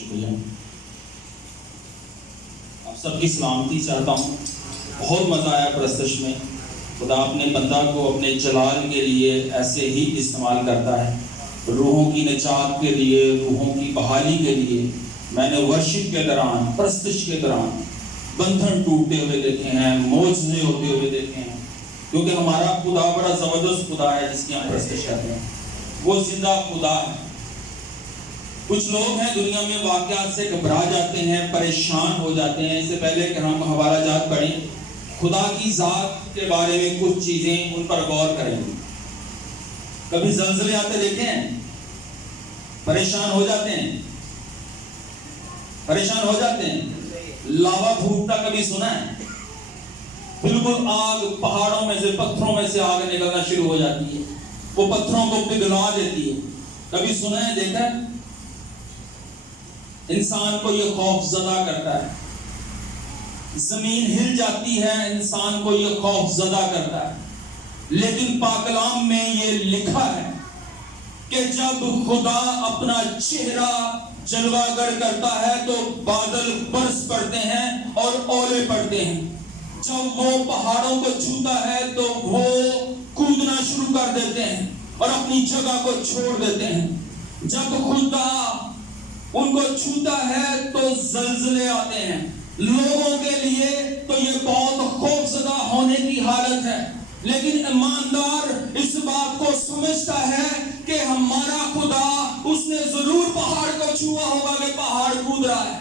شکریہ. آپ سب کی سلامتی چاہتا ہوں. بہت مزہ آیا پرستش میں. خدا اپنے بندہ کو اپنے جلال کے لیے ایسے ہی استعمال کرتا ہے، روحوں کی نجات کے لیے، روحوں کی بحالی کے لیے. میں نے ورشپ کے دوران، پرستش کے دوران بندھن ٹوٹتے ہوئے دیکھے ہیں، معجزے ہوتے ہوئے دیکھے ہیں، کیونکہ ہمارا خدا بڑا زبردست خدا ہے جس کی ہم پرستش کرتے ہیں. وہ زندہ خدا ہے. کچھ لوگ ہیں دنیا میں واقعات سے گھبرا جاتے ہیں، پریشان ہو جاتے ہیں. اس سے پہلے کہ ہم حوالہ جات پڑھیں، خدا کی ذات کے بارے میں کچھ چیزیں ان پر غور کریں گے. کبھی زلزلے آتے دیکھے ہیں؟ پریشان ہو جاتے ہیں، پریشان ہو جاتے ہیں. لاوا پھوٹتا کبھی سنا ہے؟ بالکل آگ پہاڑوں میں سے، پتھروں میں سے آگ نکلنا شروع ہو جاتی ہے، وہ پتھروں کو پگھلا دیتی ہے. کبھی سنا ہے، دیکھا ہے؟ انسان کو یہ خوف زدہ کرتا ہے. زمین ہل جاتی ہے، انسان کو یہ خوف زدہ کرتا ہے. لیکن پاک کلام میں یہ لکھا ہے کہ جب خدا اپنا چہرہ جلوہ گر کرتا ہے تو بادل برس پڑتے ہیں اور اولے پڑتے ہیں. جب وہ پہاڑوں کو چھوتا ہے تو وہ کودنا شروع کر دیتے ہیں اور اپنی جگہ کو چھوڑ دیتے ہیں. جب خدا ان کو چھوتا ہے تو زلزلے آتے ہیں. لوگوں کے لیے تو یہ بہت خوف زدہ ہونے کی حالت ہے، لیکن ایماندار اس بات کو سمجھتا ہے کہ ہمارا خدا، اس نے ضرور پہاڑ کو چھوا ہوگا کہ پہاڑ کود رہا ہے.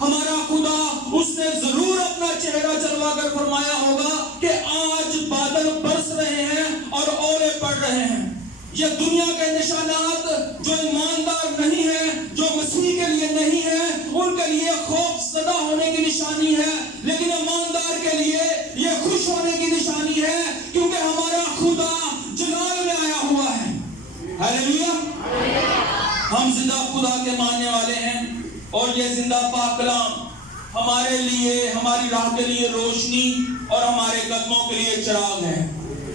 ہمارا خدا، اس نے ضرور اپنا چہرہ جلوہ کر فرمایا ہوگا کہ آج بادل برس رہے ہیں اور اولے پڑ رہے ہیں. یہ دنیا کے نشانات جو ایماندار نہیں ہیں، جو مسیح کے لیے نہیں ہیں، ان کے لیے خوف زدہ ہونے کی نشانی ہے. لیکن ایماندار کے لیے یہ خوش ہونے کی نشانی ہے، کیونکہ ہمارا خدا جلال میں آیا ہوا ہے. ہاللیلویا. ہم زندہ خدا کے ماننے والے ہیں، اور یہ زندہ پاک کلام ہمارے لیے، ہماری راہ کے لیے روشنی اور ہمارے قدموں کے لیے چراغ ہے.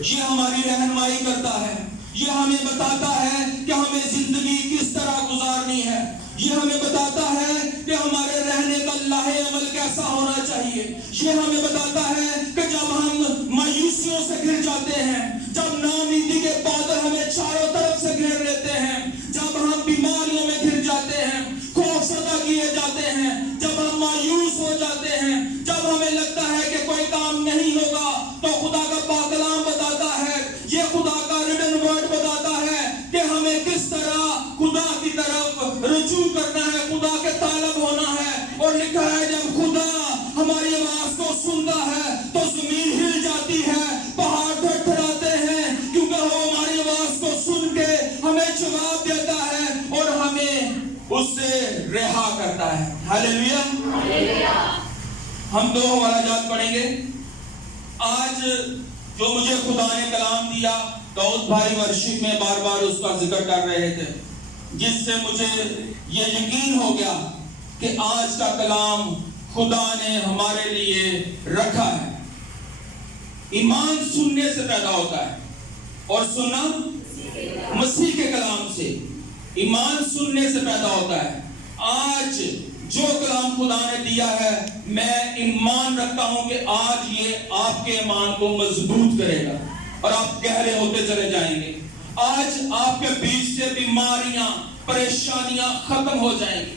یہ ہماری رہنمائی کرتا ہے. یہ ہمیں بتاتا ہے کہ ہمیں زندگی کس طرح گزارنی ہے. یہ ہمیں بتاتا ہے کہ ہمارے رہنے کا لاہ عمل کیسا ہونا چاہیے. یہ ہمیں بتاتا ہے کہ جب ہم مایوسیوں سے گھر جاتے ہیں، جب ناامیدی کے بادل ہمیں چاروں طرف سے گھیر لیتے ہیں، جب ہم بیماریوں میں گھر جاتے ہیں، خوف زدہ کیے جاتے ہیں، جب ہم مایوس ہو جاتے ہیں، جب ہمیں لگتا ہے کہ کوئی کام نہیں ہوگا، تو خدا کا پاک کلام بتاتا ہے، یہ خدا کا ریٹن ورڈ بتاتا ہے کہ ہمیں کس طرح خدا کی طرف رجوع کرنا ہے، خدا کے طالب ہونا ہے. اور لکھا ہے جب خدا ہماری آواز کو سنتا ہے تو زمین ہل جاتی ہے، پہاڑ تھرتھراتے ہیں، کیونکہ وہ ہماری آواز کو سن کے ہمیں جواب دیتا ہے اور ہمیں اس سے رہا کرتا ہے. ہاللیلویا. ہم دو حوالہ جات پڑھیں گے. آج جو مجھے خدا نے کلام دیا، داؤد بھائی ورشپ میں بار بار اس کا ذکر کر رہے تھے، جس سے مجھے یہ یقین ہو گیا کہ آج کا کلام خدا نے ہمارے لیے رکھا ہے. ایمان سننے سے پیدا ہوتا ہے، اور سننا مسیح کے کلام سے. ایمان سننے سے پیدا ہوتا ہے. آج جو کلام خدا نے دیا ہے، میں ایمان رکھتا ہوں کہ آج یہ آپ کے ایمان کو مضبوط کرے گا اور آپ گہرے ہوتے چلے جائیں گے. آج آپ کے بیچ سے بیماریاں، پریشانیاں ختم ہو جائیں گی.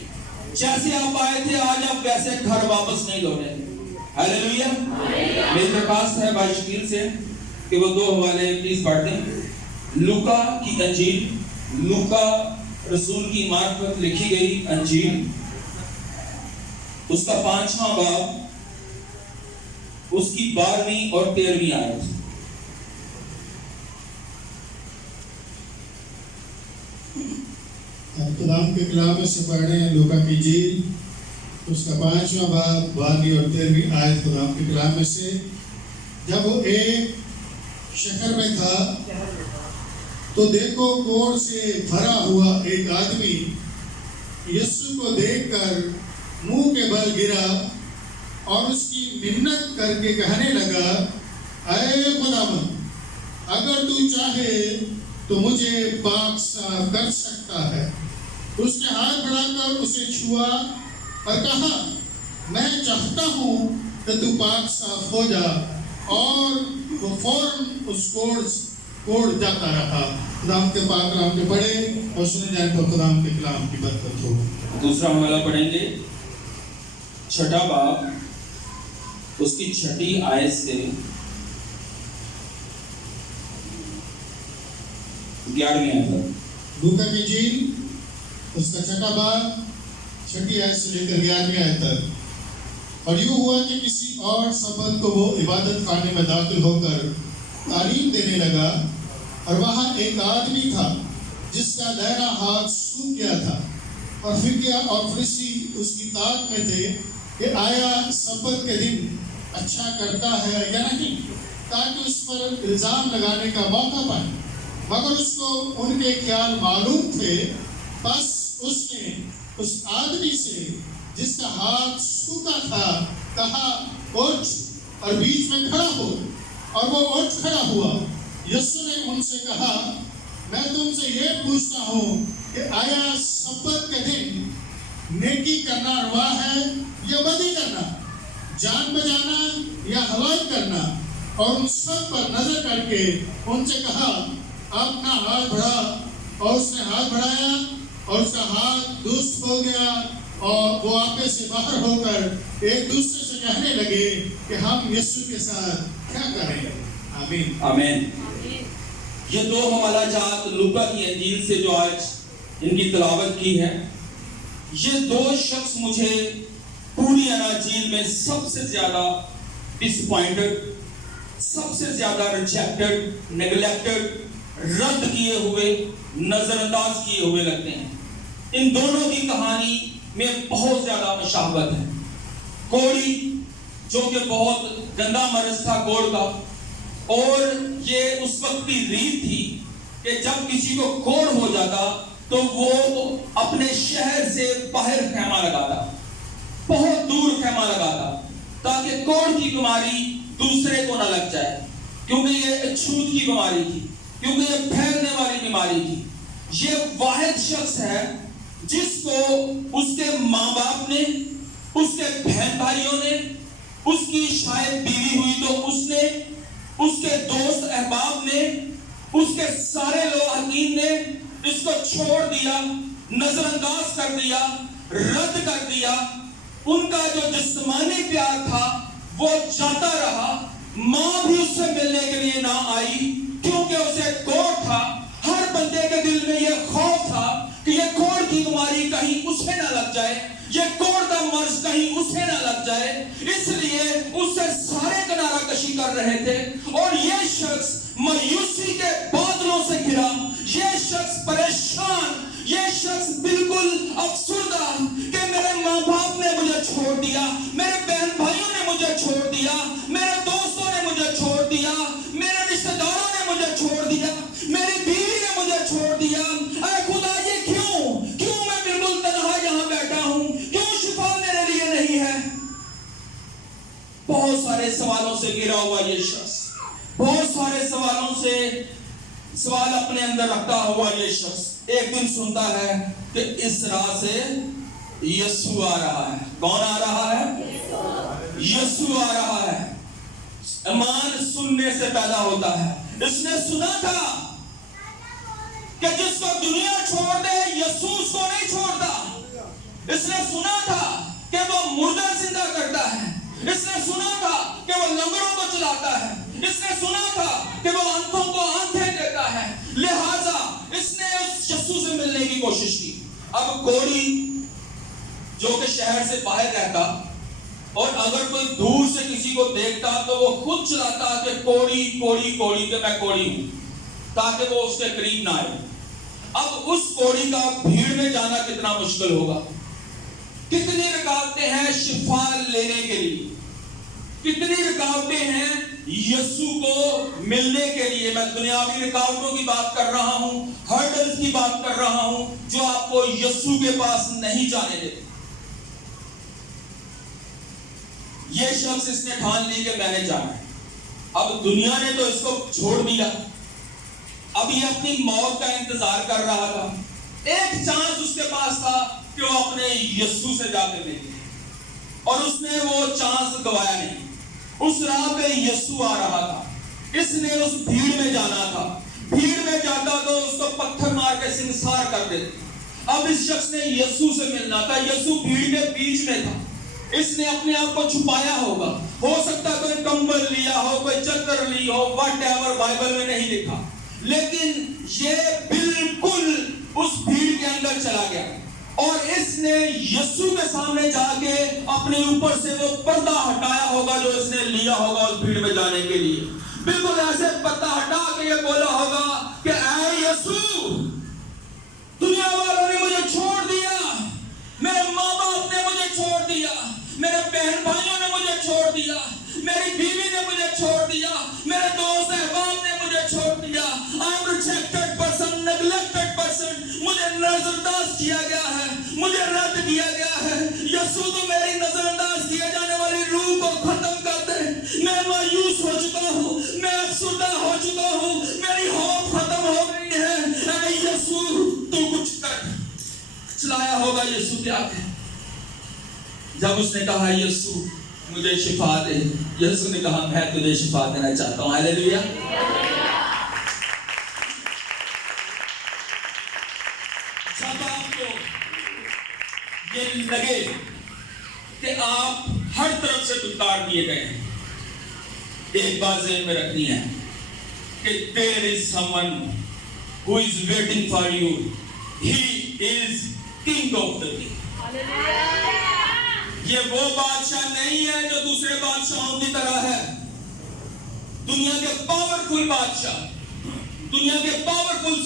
جیسے آپ آئے تھے، آج آپ ویسے گھر واپس نہیں لوٹیں گے. ہاللیلویا. میری درخواست ہے بھائی شکیل سے کہ وہ دو حوالے پلیز پڑھ دیں. لوکا کی انجیل، لوکا رسول کی معرفت لکھی گئی انجیل، اس کا 5واں باب، اس کی 12ویں اور 13ویں آیت. خداوند کے کلام میں سے پڑھ رہے ہیں لوکا کی انجیل، اس کا 5واں باب، 12ویں اور 13ویں آیت خداوند کے کلام میں سے. جب وہ ایک شہر میں تھا تو دیکھو کوڑ سے بھرا ہوا ایک آدمی یسوع کو دیکھ کر منہ کے بل گرا اور اس کی منت کر کے کہنے لگا، اے خداوند، اگر تو چاہے تو مجھے پاک صاف کر سکتا ہے. اس نے ہاتھ بڑھا کر اسے چھوا اور کہا میں چاہتا ہوں کہ تو پاک صاف ہو جا، اور وہ فوراً اس کوڑ جاتا رہا۔ خداوند کے پاک کلام کے پڑھے اور سنے جائیں تو خداوند کے کلام کی برکت ہو۔ دوسرا حوالہ پڑھیں گے 6 باب اس کی 6 آیت سے 11ویں آیت تک۔ لوکا کی انجیل اس کا 6 باب 6 آیت سے لے کر 11ویں آیت تک۔ اور یوں ہوا کہ کسی اور سبت کو وہ عبادت خانے میں داخل ہو کر تعلیم دینے لگا، اور وہاں ایک آدمی تھا جس کا دائرہ ہاتھ سوکھ گیا تھا، اور فقیہ اور فریسی اس کی طاق میں تھے کہ آیا سبت کے دن اچھا کرتا ہے یا نہیں، تاکہ اس پر الزام لگانے کا موقع پائے۔ مگر اس کو ان کے خیال معلوم تھے، بس اس نے اس آدمی سے جس کا ہاتھ سوکھا تھا کہا اٹھ اور بیچ میں کھڑا ہو، اور وہ اٹھ کھڑا ہوا۔ یسوع نے ان سے کہا میں تم سے یہ پوچھتا ہوں کہ آیا سبت کے دن نیکی کرنا روا ہے یا بدی کرنا، جان بچانا یا ہلاک کرنا؟ اور ان سب پر نظر کر کے ان سے کہا اپنا ہاتھ بڑھا، اور اس نے ہاتھ بڑھایا اور اس کا ہاتھ درست ہو گیا، اور وہ آپے سے باہر ہو کر ایک دوسرے سے کہنے لگے کہ ہم یسوع کے ساتھ کیا کریں؟ آمین آمین۔ یہ 2 حوالہ جات لوکا کی انجیل سے جو آج ان کی تلاوت کی ہے، یہ 2 شخص مجھے پوری اناجیل میں سب سے زیادہ ڈسپوائنٹڈ، سب سے زیادہ ریجیکٹڈ، نیگلیکٹڈ، رد کیے ہوئے، نظر انداز کیے ہوئے لگتے ہیں۔ ان دونوں کی کہانی میں بہت زیادہ مشابہت ہے۔ کوڑی جو کہ بہت گندا مرض تھا کوڑ کا، اور یہ اس وقت کی ریت تھی کہ جب کسی کو کوڑ ہو جاتا تو وہ اپنے شہر سے باہر خیمہ لگاتا، بہت دور خیمہ لگاتا، تاکہ کوڑ کی بیماری دوسرے کو نہ لگ جائے، کیونکہ یہ چھوت کی بیماری تھی، کیونکہ یہ پھیلنے والی بیماری تھی۔ یہ واحد شخص ہے جس کو اس کے ماں باپ نے، اس کے بہن بھائیوں نے، اس کی شاید بیوی ہوئی تو اس نے، اس کے دوست احباب نے، اس کے سارے لوگ حکیم نے اس کو چھوڑ دیا، نظر انداز کر دیا، رد کر دیا۔ ان کا جو جسمانی پیار تھا وہ جاتا رہا، ماں بھی اس سے ملنے کے لیے نہ آئی، کیونکہ اسے کوڑ تھا۔ ہر بندے کے دل میں یہ خوف تھا کہ یہ کوڑ کی بیماری کہیں اسے نہ لگ جائے، یہ کوڑ کا مرض کہیں اسے نہ لگ جائے، اس لیے اس سے سارے کنارہ کشی کر رہے تھے۔ اور یہ شخص مایوسی کے بادلوں سے گھرا، یہ شخص پریشان، یہ شخص بالکل افسردہ کہ میرے ماں باپ نے مجھے چھوڑ دیا، میرے بہن بھائیوں نے مجھے چھوڑ دیا، میرے دوستوں نے مجھے چھوڑ دیا، میرے رشتہ داروں نے مجھے چھوڑ دیا، میری بیوی نے مجھے چھوڑ دیا۔ اے خدا یہ کیوں میں بالکل تنہا یہاں بیٹھا ہوں، کیوں شفا میرے لیے نہیں ہے؟ بہت سارے سوالوں سے گھرا ہوا یہ شخص، بہت سارے سوالوں سے سوال اپنے اندر رکھتا ہوا یہ شخص ایک دن سنتا ہے کہ اس راہ سے یسوع آ رہا ہے۔ کون آ رہا ہے؟ یسوع آ رہا ہے۔ ایمان سننے سے پیدا ہوتا ہے۔ اس نے سنا تھا کہ جس کو دنیا چھوڑ دے یسوع اس کو نہیں چھوڑتا۔ اس نے سنا تھا کہ وہ مردہ زندہ کرتا ہے۔ اس نے سنا تھا کہ وہ لنگڑوں کو چلاتا ہے۔ اس نے سنا تھا کہ وہ آنکھوں کو آنکھیں دیتا ہے۔ لہٰذا اس نے اس یسوع سے ملنے کی کوشش کی۔ اب کوڑی جو کہ شہر سے باہر رہتا، اور اگر کوئی دور سے کسی کو دیکھتا تو وہ خود چلاتا کہ کوڑی کوڑی کوڑی، کہ میں کوڑی ہوں، تاکہ وہ اس کے قریب نہ آئے۔ اب اس کوڑی کا بھیڑ میں جانا کتنا مشکل ہوگا، کتنی رکاوٹیں ہیں شفا لینے کے لیے، کتنی رکاوٹیں ہیں یسوع کو ملنے کے لیے۔ میں دنیاوی رکاوٹوں کی بات کر رہا ہوں، ہرڈلز کی بات کر رہا ہوں جو آپ کو یسوع کے پاس نہیں جانے دیتے۔ یہ شخص اس نے ٹھان لی کہ میں نے جانا ہے۔ اب دنیا نے تو اس کو چھوڑ دیا، اب یہ اپنی موت کا انتظار کر رہا تھا ایک چانس اس کے پاس تھا کہ وہ اپنے یسوع سے جا کے ملے، اور اس نے وہ چانس گوایا نہیں۔ اس راہ پہ یسوع آ رہا تھا، اس نے اس بھیڑ میں جانا تھا، بھیڑ میں جاتا تو اس کو پتھر مار کے سنسار کر دیتے۔ اب اس شخص نے یسوع سے ملنا تھا، یسوع بھیڑ کے بیچ میں تھا، اس نے اپنے آپ کو چھپایا ہوگا، ہو سکتا کوئی کمبل لیا ہو، کوئی چادر لی ہو، واٹ ایور، بائبل میں نہیں لکھا، لیکن یہ بالکل اس بھیڑ کے اندر چلا گیا اور اس نے یسوع کے سامنے جا کے اپنے اوپر سے وہ پردہ ہٹایا ہوگا جو اس نے لیا ہوگا اس بھیڑ میں جانے کے لیے۔ بالکل ایسے پردہ ہٹا کے یہ بولا ہوگا کہ اے یسوع، دنیا والوں نے مجھے چھوڑ دیا، میرے ماں باپ نے مجھے چھوڑ دیا، میرے بہن بھائیوں نے مجھے چھوڑ دیا، میری بیوی نے مجھے چھوڑ دیا، میرے دوست احباب نے مجھے چھوڑ دیا، I am rejected person, neglected person، مجھے نظر انداز کیا گیا ہے، مجھے رد کیا گیا ہے۔ یسوع تو میری نظر انداز کیے جانے والی روح کو ختم کر دے، میں مایوس ہو چکا ہوں، میں افسردہ ہو چکا ہوں، میری ہوپ ختم ہو گئی ہے، اے یسوع تو کچھ کر۔ چلایا ہوگا یسوع کے آگے۔ جب اس نے کہا یسوع مجھے شفا دے، یسوع نے کہا میں تجھے شفا دینا چاہتا ہوں۔ ہاللیلویا۔ جب آپ کو یہ لگے کہ آپ ہر طرف سے دھتکار دیے گئے ہیں، ایک بات ذہن میں رکھنی ہے کہ there is someone who is waiting for you. He is king of the king. یہ وہ بادشاہ نہیں ہے جو دوسرے بادشاہوں کی طرح ہے۔ دنیا کے پاورفل بادشاہ، دنیا کے پاورفل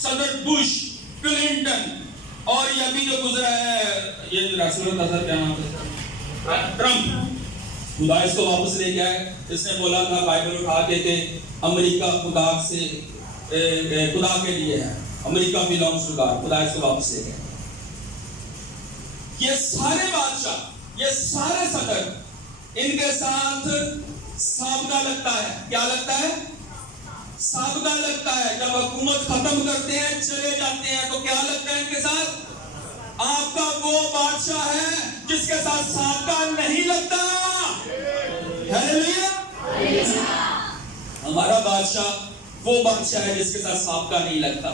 صدر بش، کلنٹن، اور یہ ابھی جو گزرا ہے یہ ریاست صدر کیا نام ہے، ٹرمپ، خدا اس کو واپس لے گیا ہے۔ اس نے بولا تھا بائبل اٹھا کے کہ امریکہ خدا سے خدا کے لیے ہے، امریکہ belongs to God، خدا اس کو واپس لے گیا۔ یہ سارے بادشاہ، یہ سارے صدر، ان کے ساتھ سابقہ لگتا ہے۔ کیا لگتا ہے؟ سابقہ لگتا ہے۔ جب حکومت ختم کرتے ہیں چلے جاتے ہیں تو کیا لگتا ہے ان کے ساتھ؟ آپ کا وہ بادشاہ ہے جس کے ساتھ سابقہ نہیں لگتا۔ ہاللیلویا۔ ہمارا بادشاہ وہ بادشاہ ہے جس کے ساتھ سابقہ نہیں لگتا،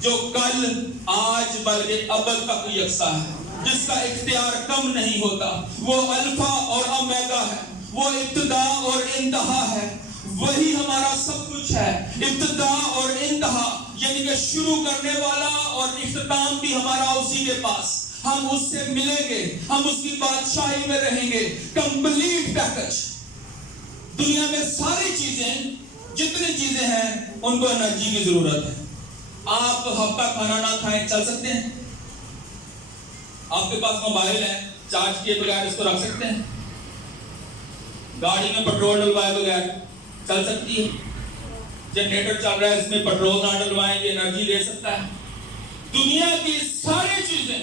جو کل، آج، بلکہ ابد تک یکساں ہے، جس کا اختیار کم نہیں ہوتا۔ وہ الفا اور اومیگا ہے، وہ ابتدا اور انتہا ہے، وہی ہمارا سب کچھ ہے۔ ابتدا اور انتہا یعنی کہ شروع کرنے والا اور اختتام بھی ہمارا اسی کے پاس۔ ہم اس سے ملیں گے، ہم اس کی بادشاہی میں رہیں گے۔ Complete package. دنیا میں ساری چیزیں، جتنی چیزیں ہیں، ان کو انرجی کی ضرورت ہے۔ آپ ہفتہ کھانا نہ کھائیں چل سکتے ہیں؟ آپ کے پاس موبائل ہے، چارج کیے بغیر اس کو رکھ سکتے ہیں؟ گاڑی میں پٹرول ڈلوائے بغیر چل سکتی ہے؟ جنریٹر چل رہا ہے، اس میں پٹرول نہ ڈلوائیں گے انرجی دے سکتا ہے؟ دنیا کی ساری چیزیں،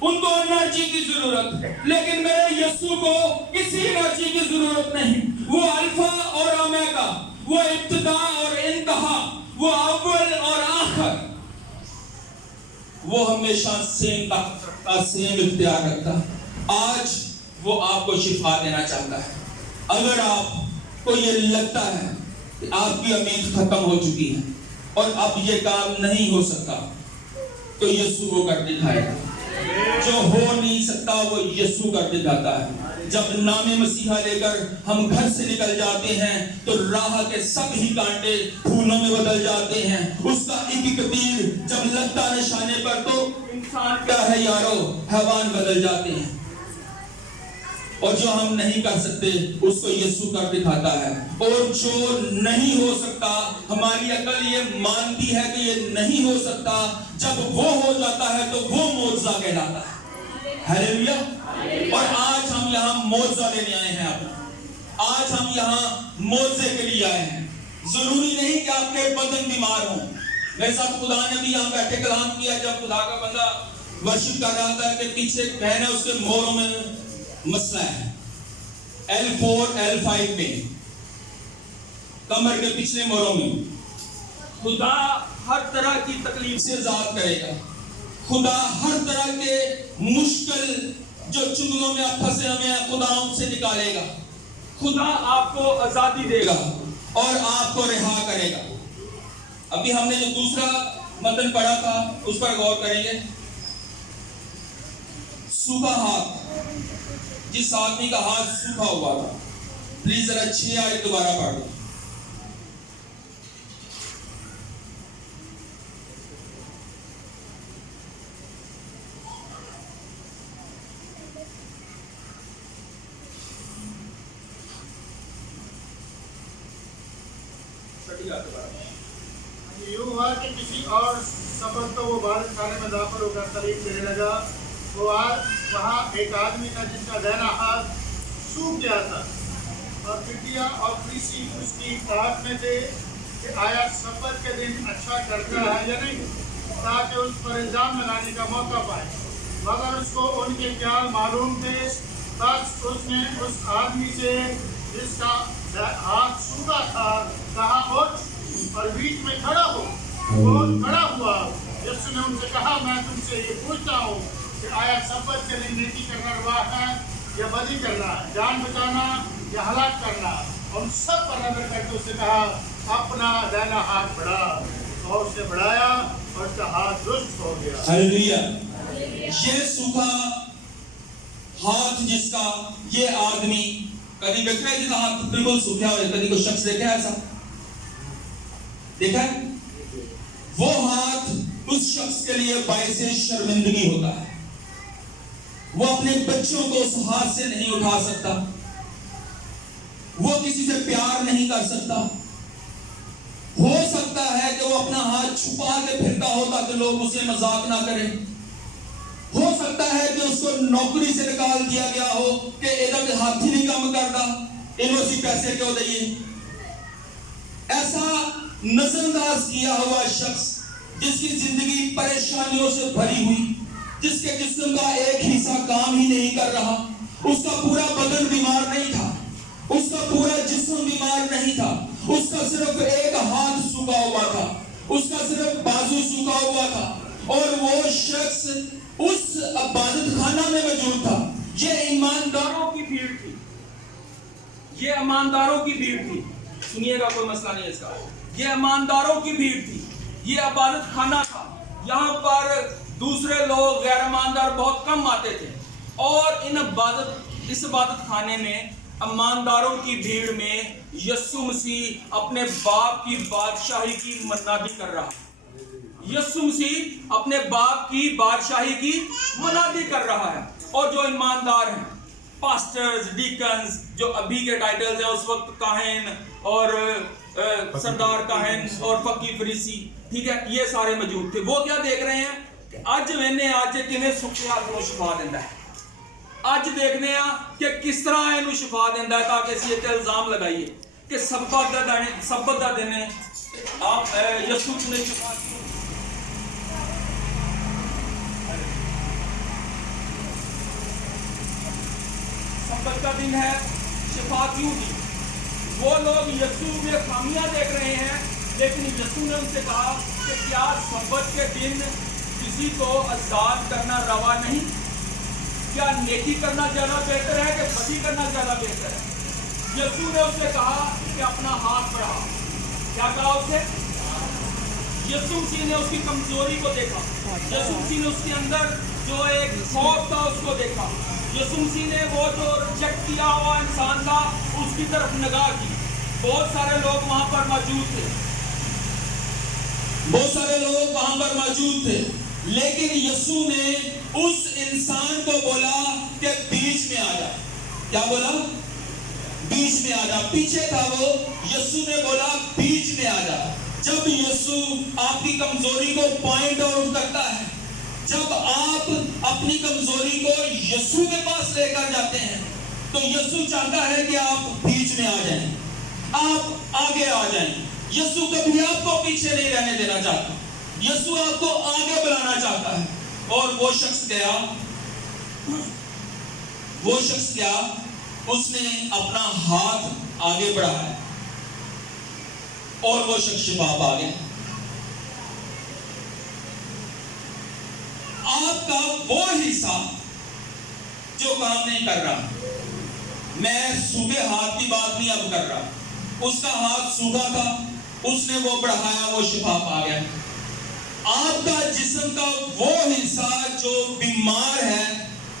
ان کو انرجی کی ضرورت ہے، لیکن میرے یسوع کو کسی انرجی کی ضرورت نہیں۔ وہ الفا اور اومیگا، وہ ابتدا اور انتہا، وہ اول اور آخر، وہ ہمیشہ سیم طاقت رکھتا، سیم اختیار رکھتا۔ آج وہ آپ کو شفا دینا چاہتا ہے۔ اگر آپ کو یہ لگتا ہے کہ آپ کی امید ختم ہو چکی ہے اور اب یہ کام نہیں ہو سکتا، تو یسوع وہ کر دکھائے گا۔ جو ہو نہیں سکتا وہ یسوع کر دکھاتا ہے۔ جب نام مسیحا لے کر ہم گھر سے نکل جاتے ہیں تو راہ کے سب ہی کانٹے پھولوں میں بدل جاتے ہیں۔ اس کا ایک ایک تیر جب لگتا نشانے پر تو انسان کیا ہے یارو، حیوان بدل جاتے ہیں۔ اور جو ہم نہیں کر سکتے اس کو یسوع کر دکھاتا ہے۔ اور جو نہیں ہو سکتا، ہماری عقل یہ مانتی ہے کہ یہ نہیں ہو سکتا، جب وہ ہو جاتا ہے تو وہ معجزہ کہلاتا ہے۔ ہاللیلویا۔ اور آج ہم یہاں معجزہ لینے آئے ہیں اپنا۔ آج ہم یہاں معجزے کے لیے آئے ہیں۔ ضروری نہیں کہ آپ کے بدن بیمار ہوں۔ میرے ساتھ خدا نے بھی یہاں بیٹھے کلام کیا، جب خدا کا بندہ ورشپ کر رہا تھا کہ پیچھے ایک بہن ہے، اس کے موروں میں مسئلہ ہے، L4 L5 میں، کمر کے پچھلے موروں میں۔ خدا ہر طرح کی تکلیف سے آزاد کرے گا. خدا ہر طرح کے مشکل جو چنگلوں میں آپ پھنسے ہوئے ہیں خدا ان سے نکالے گا. خدا آپ کو آزادی دے گا اور آپ کو رہا کرے گا. ابھی ہم نے جو دوسرا متن پڑھا تھا اس پر غور کریں گے. سوکھا ہاتھ، جس آدمی کا ہاتھ سوکھا ہوا تھا. پلیز ذرا 6 آیت دوبارہ پڑھ دو. یوں ہوا کہ کسی اور سبب تو وہ عبادت خانے میں داخل ہو کر تعلیم دینے لگا. وہاں ایک آدمی تھا جس کا دہنا ہاتھ سوکھ گیا تھا، اور پٹیا اور فریسی اس کی اطاعت میں تھے کہ آیا سبت کے دن اچھا کرتا ہے یا نہیں، تاکہ اس پر الزام لگانے کا موقع پائے. مگر اس کو ان کے خیال معلوم تھے. بس اس نے اس آدمی سے جس کا ہاتھ سوکھا تھا کہا اٹھ اور بیچ میں کھڑا ہو. وہ کھڑا ہوا. یسوع نے ان سے کہا میں تم سے یہ پوچھتا ہوں کہ آیا سبت کے دن نیکی کرنا روا ہے یا بدی کرنا، جان بچانا یا ہلاک کرنا؟ اور سب پر نظر کر کے اس سے کہا اپنا دہنا ہاتھ بڑھا. اور اس نے بڑھایا اور اس کا ہاتھ درست ہو گیا. ہلیلویا. یہ سوکھا ہاتھ جس کا یہ آدمی کبھی دیکھا ہے جس کا ہاتھ بالکل سوکھا ہو، کبھی کوئی شخص دیکھا ہے ایسا؟ دیکھا ہے؟ وہ ہاتھ اس شخص کے لیے باعث شرمندگی ہوتا ہے. وہ اپنے بچوں کو اس ہاتھ سے نہیں اٹھا سکتا. وہ کسی سے پیار نہیں کر سکتا. ہو سکتا ہے کہ وہ اپنا ہاتھ چھپا کے پھرتا ہو تاکہ لوگ اسے مذاق نہ کریں. ہو سکتا ہے کہ اس کو نوکری سے نکال دیا گیا ہو کہ ادھر ہاتھ ہی نہیں کام کرتا، انہوں سے پیسے کیوں دئیے. ایسا نظر انداز کیا ہوا شخص جس کی زندگی پریشانیوں سے بھری ہوئی، جس کے جسم کا ایک حصہ کام ہی نہیں کر رہا، اس کا پورا بدن بیمار نہیں تھا، اس کا پورا جسم بیمار نہیں تھا، اس کا صرف ایک ہاتھ سوکھا ہوا تھا، اس کا صرف بازو سوکھا ہوا تھا، اور وہ شخص اس عبادت خانہ میں موجود تھا. یہ ایمانداروں کی بھیڑ تھی. یہ ایمانداروں کی بھیڑ تھی. سنیے گا، کوئی مسئلہ نہیں ہے اس کا. یہ ایمانداروں کی بھیڑ تھی. یہ عبادت خانہ تھا. یہاں پر دوسرے لوگ غیر ایماندار بہت کم آتے تھے، اور اس عبادت خانے میں ایمانداروں کی بھیڑ میں یسوع مسیح اپنے باپ کی بادشاہی کی منادی کر رہا. یسوع مسیح اپنے باپ کی بادشاہی کی منادی کر رہا ہے. اور جو ایماندار ہیں، پاسٹرز، ڈیکنز، جو ابھی کے ٹائٹلز ہیں، اس وقت کاہن اور سردار کاہن اور فقی فریسی، ٹھیک ہے، یہ سارے موجود تھے. وہ کیا دیکھ رہے ہیں کہ اج کنہیں سکھیا کو شفا دینا ہے. اج دیکھنے کہ کس طرح انہوں شفا دینا ہے، تاکہ اسی ایک الزام لگائیے کہ سبت دا دن ہے. آپ یسوع نے شفا کی. سبت کا دن ہے، شفا کیوں دی؟ وہ لوگ یسوع میں خامیاں دیکھ رہے ہیں، لیکن یسوع نے ان سے کہا کہ کیا سبت کے دن کسی کو آزاد کرنا روا نہیں؟ کیا نیکی کرنا زیادہ بہتر ہے کہ بدی کرنا زیادہ بہتر ہے؟ یسوع نے اس سے کہا کہ اپنا ہاتھ بڑھا. کیا کہا اس سے؟ یسوع مسیح نے اس کی کمزوری کو دیکھا. یسوع مسیح نے اس کے اندر جو ایک خوف تھا اس کو دیکھا. یسوع مسیح نے وہ جو ریجیکٹ کیا ہوا انسان تھا اس کی طرف نگاہ کی. بہت سارے لوگ وہاں پر موجود تھے، بہت سارے لوگ وہاں پر موجود تھے، لیکن یسوع نے اس انسان کو بولا کہ بیچ میں آ جا. کیا بولا؟ بیچ میں آ جا. پیچھے تھا وہ، یسوع نے بولا بیچ میں آ جا. جب یسوع آپ کی کمزوری کو پوائنٹ آؤٹ کرتا ہے، جب آپ اپنی کمزوری کو یسوع کے پاس لے کر جاتے ہیں، تو یسوع چاہتا ہے کہ آپ بیچ میں آ جائیں، آپ آگے آ جائیں. یسوع کبھی آپ کو پیچھے نہیں رہنے دینا چاہتا. یسوع آپ کو آگے بلانا چاہتا ہے. اور وہ شخص گیا، اس نے اپنا ہاتھ آگے بڑھایا اور وہ شخص شفا پا گیا. ہاتھ کا وہ حصہ جو کام نہیں کر رہا. میں سوکھے ہاتھ کی بات نہیں اب کر رہا. اس کا ہاتھ سوکھا تھا, اس نے وہ بڑھایا, وہ شفا پا گیا. آپ کا جسم کا وہ حصہ جو بیمار ہے,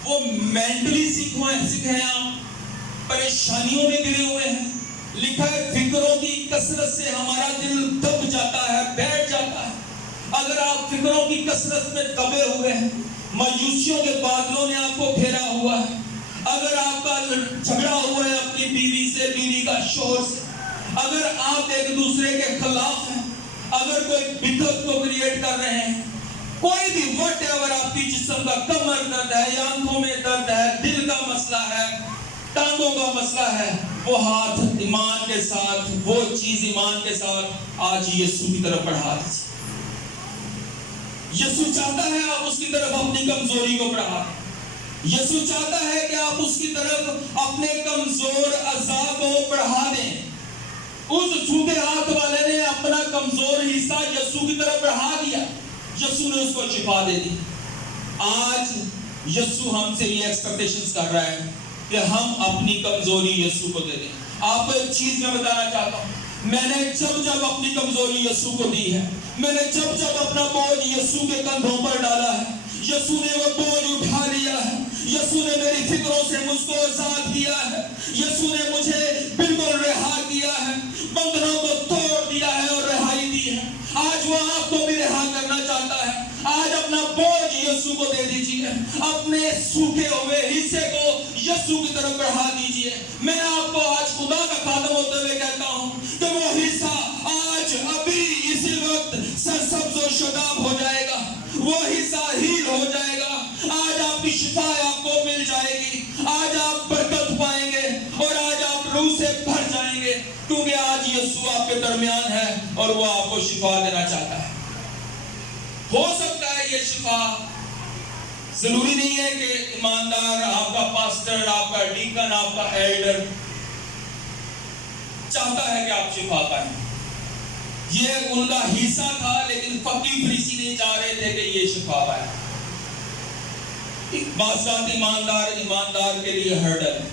وہ مینٹلی سکھ ہیں, آپ پریشانیوں میں گرے ہوئے ہیں. لکھا ہے فکروں کی کثرت سے ہمارا دل دب جاتا ہے, بیٹھ جاتا ہے. اگر آپ فکروں کی کثرت میں دبے ہوئے ہیں, مایوسیوں کے بادلوں نے آپ کو گھیرا ہوا ہے, اگر آپ کا جھگڑا ہوا ہے اپنی بیوی سے, بیوی کا شوہر سے, اگر آپ ایک دوسرے کے خلاف ہیں, اگر کوئی بدعت کو کریٹ کر رہے ہیں, کوئی بھی وٹ ایور آپ کی جسم کا کمر درد ہے, یا آنکھوں میں درد ہے, دل کا مسئلہ ہے, ٹانگوں کا مسئلہ ہے, وہ ہاتھ ایمان کے ساتھ, وہ چیز ایمان کے ساتھ آج یسوع کی طرف بڑھا دیجیے. یسوع چاہتا ہے آپ اس کی طرف اپنی کمزوری کو بڑھا دیں. یسوع چاہتا ہے کہ آپ اس کی طرف اپنے کمزور اعضاء کو بڑھا دیں. اس سوکھے ہاتھ والے نے اپنا کمزور حصہ یسوع کی طرف بڑھا دیا, یسوع نے اس کو شفا دے دی. آج یسوع ہم سے یہ ایکسپیکٹیشنز کر رہا ہے کہ ہم اپنی کمزوری یسوع کو دے دیں. آپ کو ایک چیز میں بتانا چاہتا ہوں, میں نے جب اپنی کمزوری یسوع کو دی ہے, میں نے جب اپنا بوجھ یسوع کے کندھوں پر ڈالا ہے, یسوع نے وہ بوجھ اٹھا لیا ہے. یسوع نے میری فکروں سے مجھ کو آزاد کیا ہے. یسوع نے مجھے بالکل رہا کیا ہے, بندھنوں کو توڑ دیا ہے اور رہائی دی ہے. آج وہ آپ کو بھی رہا کرنا چاہتا ہے. آج اپنا بوجھ یسوع کو دے دیجیے, اپنے سوکھے ہوئے حصے کو یسوع کی طرف بڑھا دیجیے. میں آپ کو آج خدا کا خادم ہوتے ہوئے کہتا ہوں کہ وہ حصہ آج ابھی اسی وقت سرسبز و شاداب ہو جائے گا, وہ حصہ ہیل ہو جائے گا. آج آپ کی شفا آپ کو مل جائے گی, آج آپ برکت پائیں گے اور آج آپ روح سے بھر جائیں گے, کیونکہ آج یسوع آپ کے درمیان ہے اور وہ آپ کو شفا دینا چاہتا ہے. ہو سکتا ہے یہ شفا, ضروری نہیں ہے کہ ایماندار, آپ کا پاسٹر, آپ کا ڈیکن, آپ کا ایلڈر چاہتا ہے کہ آپ شفا پائیں. یہ ان کا حصہ تھا, لیکن فقیر فریسی نہیں چاہ رہے تھے کہ یہ شفا پائے. بعض ایماندار کے لیے ہرڈل ہے.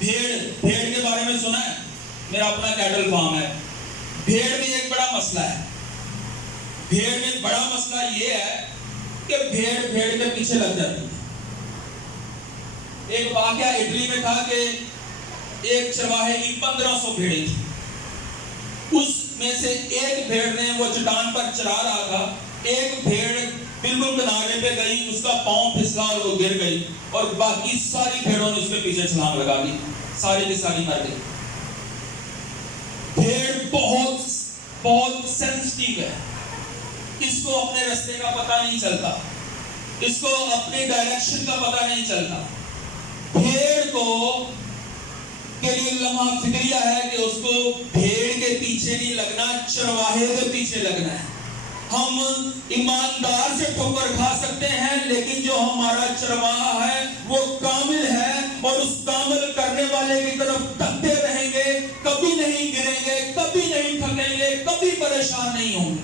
بھیڑ کے بارے میں سنا ہے, میرا اپنا کیٹل فارم ہے. بھیڑ میں ایک بڑا مسئلہ ہے. بھیڑ میں بڑا مسئلہ یہ ہے کہ بھیڑ کے پیچھے لگ جاتی ہے. ایک واقعہ اٹلی میں تھا کہ ایک چرواہے کی 1500 بھیڑیں تھیں. اس میں سے ایک بھیڑ نے وہ چٹان پر چرا رہا تھا, ایک بھیڑ بالکل کنارے پہ گئی, اس کا پاؤں پھسلا اور وہ گر گئی, اور باقی ساری بھیڑوں نے اس کے پیچھے چھلانگ لگا دی, ساری کی ساری مر گئی. بھیڑ بہت سینسٹیو ہے, اس کو اپنے راستے کا پتہ نہیں چلتا, اس کو اپنے ڈائریکشن کا پتہ نہیں چلتا. بھیڑ کو کے لیے لمحہ فکریہ ہے کہ اس کو بھیڑ کے پیچھے نہیں لگنا, چرواہے کے پیچھے لگنا ہے. ہم ایماندار سے ٹھوکر کھا سکتے ہیں, لیکن جو ہمارا چرواہا ہے وہ کامل ہے, اور اس کامل کرنے والے کی طرف تکتے رہیں گے, کبھی نہیں گریں گے, کبھی نہیں تھکیں گے, کبھی پریشان نہیں ہوں گے.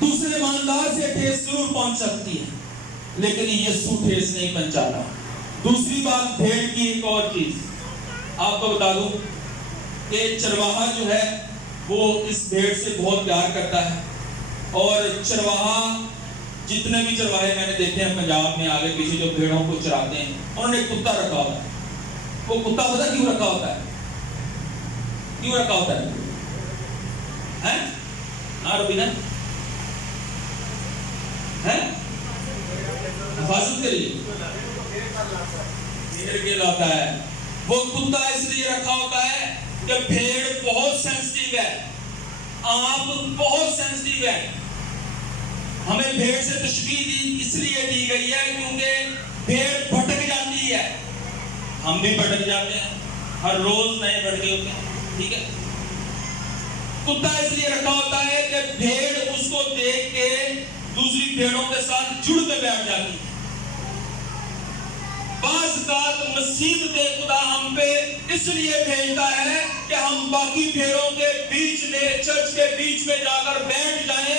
دوسرے ایماندار سے ٹھیس ضرور پہنچ سکتی ہے, لیکن یسوع ٹھیس نہیں پہنچاتا. دوسری بات بھیڑ کی ایک اور چیز آپ کو بتا دوں کہ چرواہا جو ہے وہ اس بھیڑ سے بہت پیار کرتا ہے. اور چرواہا, جتنے بھی چرواہے میں نے دیکھے ہیں پنجاب میں آگے پیچھے جو بھیڑوں کو چراتے ہیں, انہوں نے ایک کتا رکھا ہوتا ہے. وہ کتا پتہ کیوں رکھا ہوتا ہے؟ کیوں رکھا ہوتا ہے؟ ہاں روبینہ, حفاظت کے لیے بھیڑ کے لاتا ہے. وہ کتا اس لیے رکھا ہوتا ہے کہ بھیڑ بہت سینسٹیو ہے, آپ بہت سینسٹیو ہے. ہمیں بھیڑ سے تشبیہ اس لیے دی گئی ہے کیونکہ بھیڑ بھٹک جاتی ہے, ہم بھی بھٹک جاتے ہیں, ہر روز نئے بھٹکے ہوتے ہیں. ٹھیک ہے, کتا اس لیے رکھا ہوتا ہے کہ بھیڑ اس کو دیکھ کے دوسری بھیڑوں کے ساتھ جڑ کے بیٹھ جاتی ہے. بعض اوقات مصیبت خدا ہم پہ اس لیے بھیجتا ہے کہ ہم باقی بھیڑوں کے بیچ میں, چرچ کے بیچ میں جا کر بیٹھ جائیں